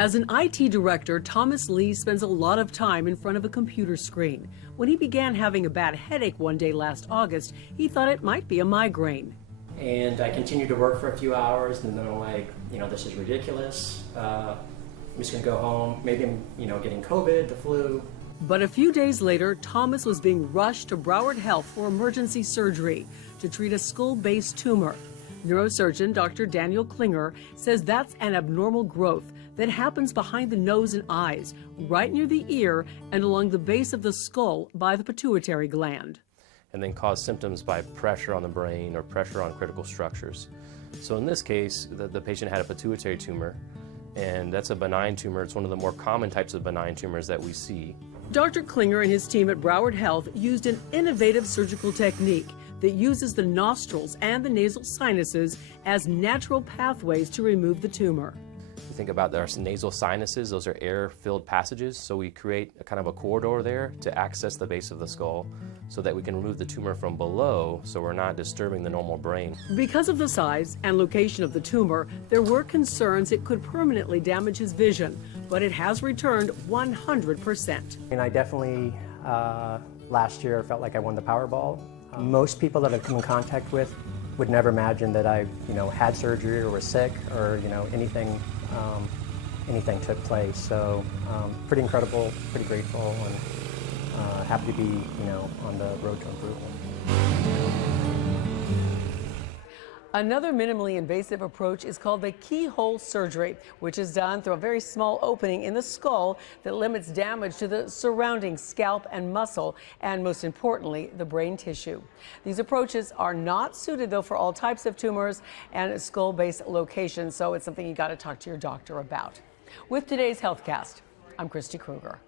As an IT director, Thomas Lee spends a lot of time in front of a computer screen. When he began having a bad headache one day last August, he thought it might be a migraine. And I continued to work for a few hours, and then I'm like, this is ridiculous. I'm just gonna go home. Maybe I'm, getting COVID, the flu. But a few days later, Thomas was being rushed to Broward Health for emergency surgery to treat a skull-based tumor. Neurosurgeon Dr. Daniel Klinger says that's an abnormal growth that happens behind the nose and eyes, right near the ear and along the base of the skull by the pituitary gland. And then cause symptoms by pressure on the brain or pressure on critical structures. So in this case, the patient had a pituitary tumor, and that's a benign tumor. It's one of the more common types of benign tumors that we see. Dr. Klinger and his team at Broward Health used an innovative surgical technique that uses the nostrils and the nasal sinuses as natural pathways to remove the tumor. You think about our nasal sinuses, those are air-filled passages, so we create a kind of a corridor there to access the base of the skull so that we can remove the tumor from below so we're not disturbing the normal brain. Because of the size and location of the tumor, there were concerns it could permanently damage his vision, but it has returned 100%. And I definitely, last year, felt like I won the Powerball. Most people that I've come in contact with would never imagine that I've, had surgery or was sick or, anything took place. So pretty incredible, pretty grateful, and happy to be, on the road to improvement. Another minimally invasive approach is called the keyhole surgery, which is done through a very small opening in the skull that limits damage to the surrounding scalp and muscle, and most importantly, the brain tissue. These approaches are not suited, though, for all types of tumors and skull-based locations, so it's something you got to talk to your doctor about. With today's Healthcast, I'm Christy Kruger.